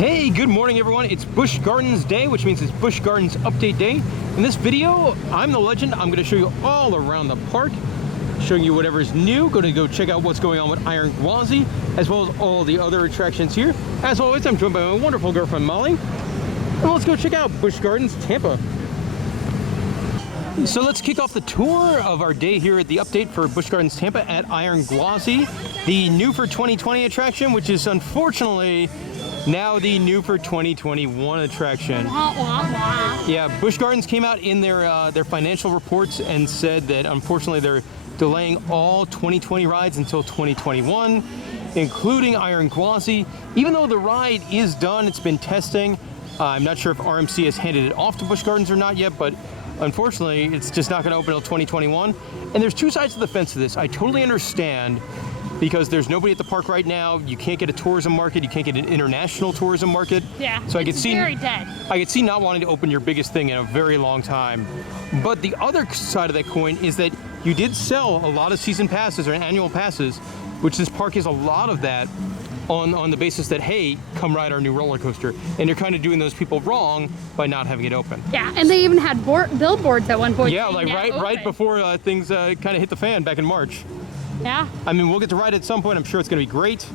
Hey, good morning everyone. It's Busch Gardens Day, which means it's Busch Gardens Update Day. In this video, I'm the legend. I'm going to show you all around the park, showing you whatever's new. Going to go check out what's going on with Iron Gwazi, as well as all the other attractions here. As always, I'm joined by my wonderful girlfriend Molly. And let's go check out Busch Gardens Tampa. So let's kick off the tour of our day here at the update for Busch Gardens Tampa at Iron Gwazi, the new for 2020 attraction, which is unfortunately now the new for 2021 attraction. Yeah, Busch Gardens came out in their financial reports and said that unfortunately they're delaying all 2020 rides until 2021, including Iron Gwazi. Even though the ride is done, it's been testing. I'm not sure if RMC has handed it off to Busch Gardens or not yet, but unfortunately, it's just not going to open until 2021. And there's two sides to the fence to this. I totally understand, because there's nobody at the park right now. You can't get a tourism market. You can't get an international tourism market. Yeah, so I could see very dead. I could see not wanting to open your biggest thing in a very long time. But the other side of that coin is that you did sell a lot of season passes or annual passes, which this park is a lot of that, on the basis that, hey, come ride our new roller coaster. And you're kind of doing those people wrong by not having it open. Yeah, and they even had billboards at one point. Yeah, like right before things kind of hit the fan back in March. Yeah. I mean, we'll get to ride at some point. I'm sure it's going to be great,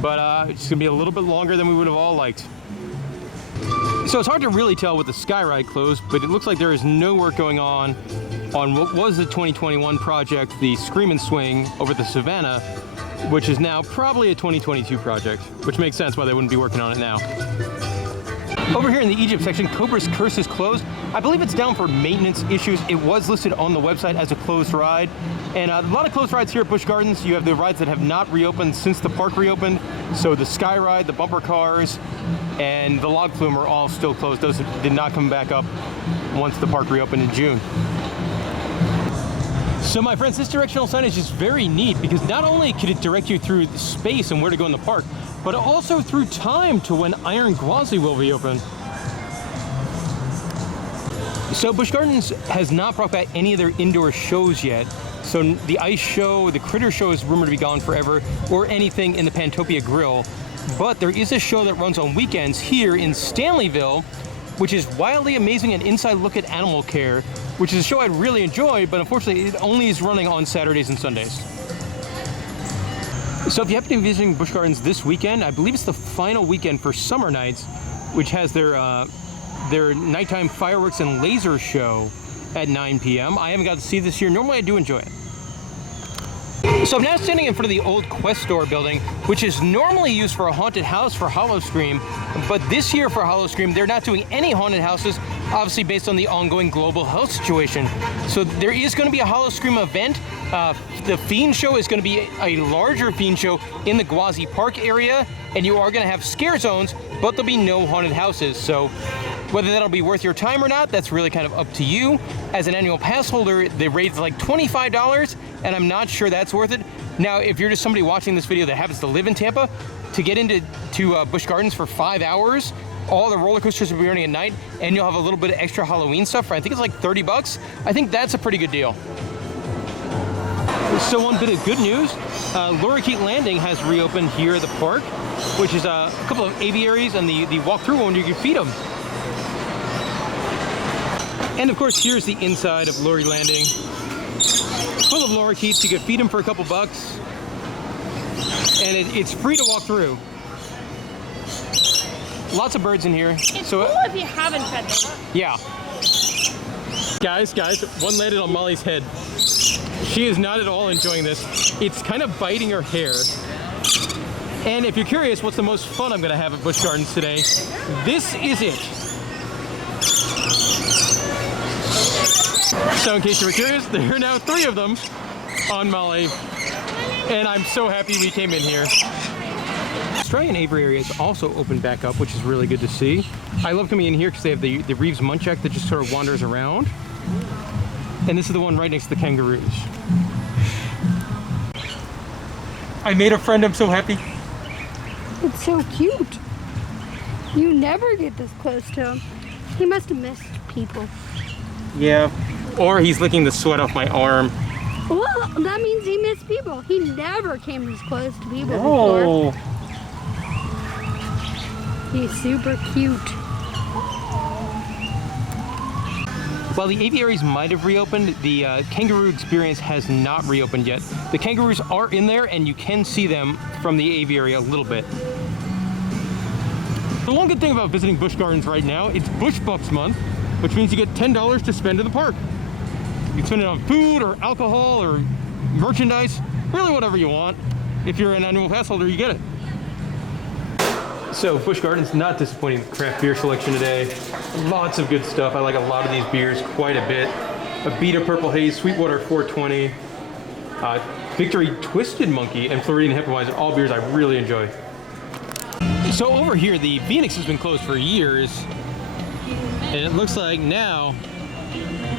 but it's going to be a little bit longer than we would have all liked. So it's hard to really tell with the Sky Ride closed, but it looks like there is no work going on what was the 2021 project, the Scream and Swing over the Savannah, which is now probably a 2022 project, which makes sense why they wouldn't be working on it now. Over here in the Egypt section, Cobra's Curse is closed. I believe it's down for maintenance issues. It was listed on the website as a closed ride. And a lot of closed rides here at Busch Gardens. You have the rides that have not reopened since the park reopened. So the Sky Ride, the bumper cars, and the log flume are all still closed. Those did not come back up once the park reopened in June. So my friends, this directional signage is very neat because not only could it direct you through space and where to go in the park, but also through time to when Iron Gwazi will reopen. So Busch Gardens has not brought back any of their indoor shows yet. So the ice show, the critter show is rumored to be gone forever, or anything in the Pantopia Grill. But there is a show that runs on weekends here in Stanleyville, which is Wildly Amazing, an inside look at animal care, which is a show I'd really enjoy, but unfortunately it only is running on Saturdays and Sundays. So if you happen to be visiting Busch Gardens this weekend, I believe it's the final weekend for Summer Nights, which has their nighttime fireworks and laser show at 9 p.m. I haven't got to see this year. Normally I do enjoy it. So I'm now standing in front of the old Quest Store building, which is normally used for a haunted house for HallowScream, but this year for HallowScream, they're not doing any haunted houses, obviously based on the ongoing global health situation. So there is going to be a HallowScream event. The Fiend Show is going to be a larger Fiend Show in the Gwazi Park area, and you are going to have scare zones, but there'll be no haunted houses. So whether that'll be worth your time or not, that's really kind of up to you. As an annual pass holder, the rate's like $25, and I'm not sure that's worth it. Now, if you're just somebody watching this video that happens to live in Tampa, to get into Busch Gardens for 5 hours, all the roller coasters will be running at night, and you'll have a little bit of extra Halloween stuff for, I think it's like 30 bucks. I think that's a pretty good deal. So one bit of good news, Lorikeet Landing has reopened here at the park, which is a couple of aviaries and the walk-through one where you can feed them. And of course, here's the inside of Lorikeet Landing, full of lorikeets. You can feed them for a couple bucks, and it's free to walk through. Lots of birds in here. It's cool if you haven't fed them. Yeah. Guys, one landed on Molly's head. She is not at all enjoying this. It's kind of biting her hair. And if you're curious what's the most fun I'm gonna have at Busch Gardens today, this is it. So in case you were curious, there are now 3 of them on Molly, and I'm so happy we came in here. Australian aviary area is also opened back up, which is really good to see. I love coming in here because they have the Reeves Muntjac that just sort of wanders around. And this is the one right next to the kangaroos. I made a friend, I'm so happy. It's so cute. You never get this close to him. He must have missed people. Yeah, or he's licking the sweat off my arm. Well, that means he missed people. He never came this close to people before. He's super cute. While the aviaries might have reopened, the kangaroo experience has not reopened yet. The kangaroos are in there and you can see them from the aviary a little bit. The one good thing about visiting Busch Gardens right now, it's Busch Bucks month, which means you get $10 to spend in the park. You can spend it on food or alcohol or merchandise, really whatever you want. If you're an annual pass holder, you get it. So Busch Gardens, not disappointing craft beer selection today. Lots of good stuff. I like a lot of these beers quite a bit. Abita Purple Haze, Sweetwater 420, Victory Twisted Monkey, and Floridian Hefeweizen, all beers I really enjoy. So over here, the Phoenix has been closed for years, and it looks like now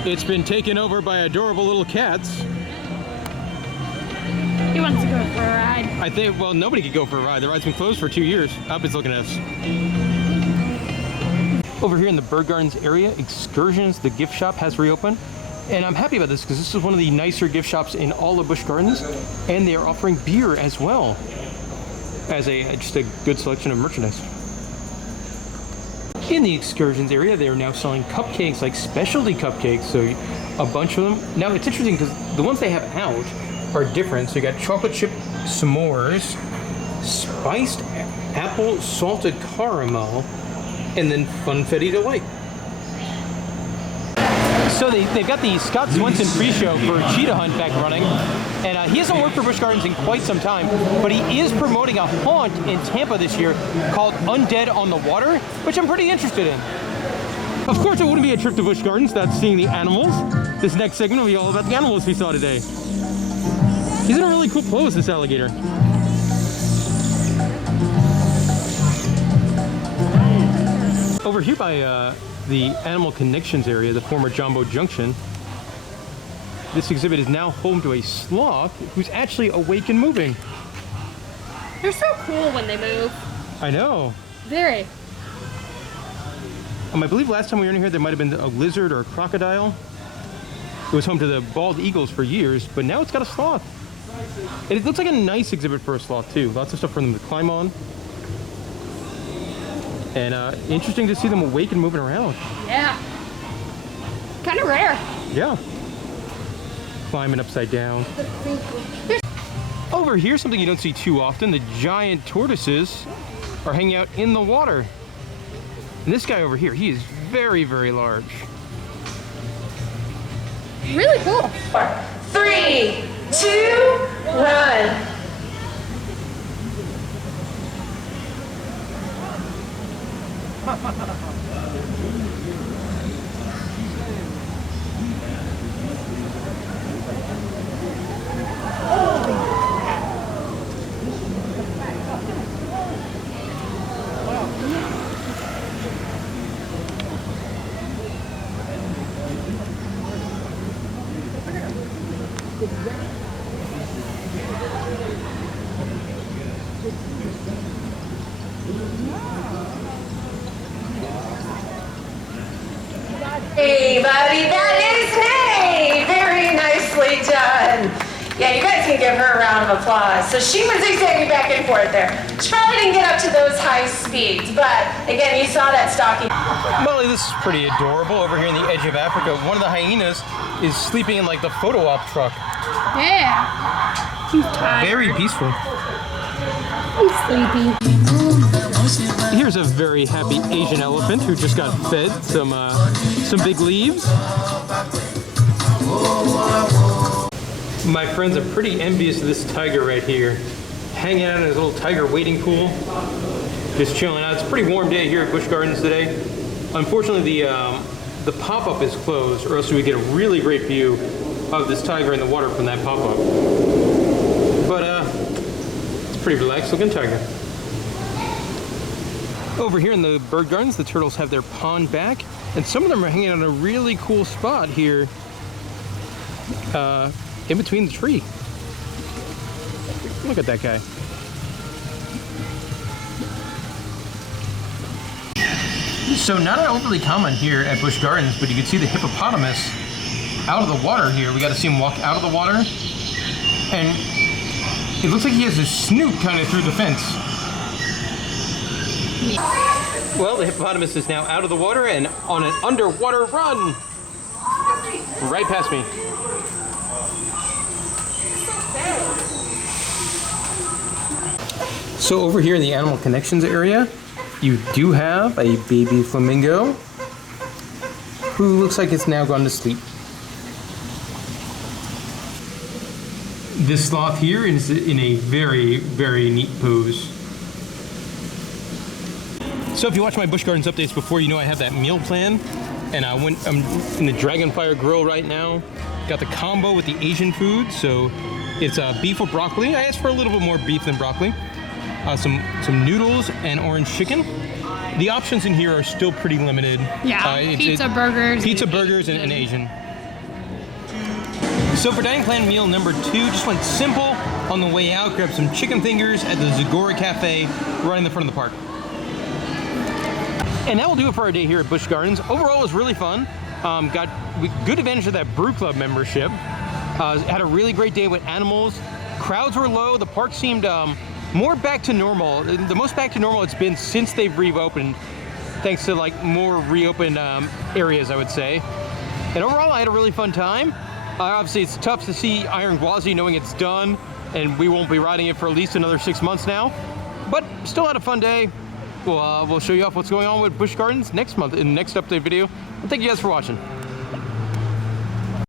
it's been taken over by adorable little cats. He wants to go for a ride. I think, well, nobody could go for a ride. The ride's been closed for 2 years. Up is looking at us. Over here in the Bird Gardens area, Excursions, the gift shop, has reopened. And I'm happy about this because this is one of the nicer gift shops in all of Busch Gardens. And they are offering beer as well as just a good selection of merchandise. In the Excursions area, they are now selling cupcakes, like specialty cupcakes. So a bunch of them. Now it's interesting because the ones they have out are different. So you got chocolate chip s'mores, spiced apple salted caramel, and then funfetti delight. So they've got the Scott Swenson pre-show for Cheetah Hunt back running, and he hasn't worked for Busch Gardens in quite some time, but he is promoting a haunt in Tampa this year called Undead on the Water, which I'm pretty interested in. Of course, it wouldn't be a trip to Busch Gardens without seeing the animals. This next segment will be all about the animals we saw today. He's in a really cool pose, this alligator. Over here by the Animal Connections area, the former Jumbo Junction, this exhibit is now home to a sloth who's actually awake and moving. They're so cool when they move. I know. Very. I believe last time we were in here there might have been a lizard or a crocodile. It was home to the bald eagles for years, but now it's got a sloth. And it looks like a nice exhibit for a sloth too. Lots of stuff for them to climb on. And interesting to see them awake and moving around. Yeah. Kind of rare. Yeah. Climbing upside down. Over here, something you don't see too often, the giant tortoises are hanging out in the water. And this guy over here, he is very, very large. Really cool. 3, 2, 1. Hey buddy, that is Nay! Very nicely done. Yeah, you guys can give her a round of applause. So she was zigzagging back and forth there. She probably didn't get up to those high speeds, but again, you saw that stocky. Molly, this is pretty adorable. Over here in the edge of Africa, one of the hyenas is sleeping in like the photo op truck. Yeah. He's tired. Very peaceful. He's sleepy. Here's a very happy Asian elephant who just got fed some big leaves. My friends are pretty envious of this tiger right here, hanging out in his little tiger wading pool, just chilling out. It's a pretty warm day here at Busch Gardens today. Unfortunately, the pop-up is closed, or else we would get a really great view of this tiger in the water from that pop-up. But it's a pretty relaxed looking tiger. Over here in the Bird Gardens, the turtles have their pond back, and some of them are hanging out in a really cool spot here in between the tree. Look at that guy. So not overly common here at Busch Gardens, but you can see the hippopotamus out of the water here. We got to see him walk out of the water, and it looks like he has his snoot kind of through the fence. Well, the hippopotamus is now out of the water and on an underwater run. Right past me. So over here in the Animal Connections area, you do have a baby flamingo who looks like it's now gone to sleep. This sloth here is in a very, very neat pose. So if you watch my Busch Gardens updates before, you know I have that meal plan. And I'm in the Dragonfire Grill right now. Got the combo with the Asian food. So it's beef with broccoli. I asked for a little bit more beef than broccoli. Some noodles and orange chicken. The options in here are still pretty limited. Yeah, pizza burgers and Asian. So for dining plan meal number 2, just went simple on the way out. Grabbed some chicken fingers at the Zagora Cafe right in the front of the park. And that will do it for our day here at Busch Gardens. Overall, it was really fun. Got good advantage of that Brew Club membership. Had a really great day with animals. Crowds were low. The park seemed more back to normal. The most back to normal it's been since they've reopened, thanks to like more reopened areas, I would say. And overall, I had a really fun time. Obviously, it's tough to see Iron Gwazi knowing it's done, and we won't be riding it for at least another 6 months now. But still had a fun day. We'll show you off what's going on with Busch Gardens next month in the next update video. And thank you guys for watching.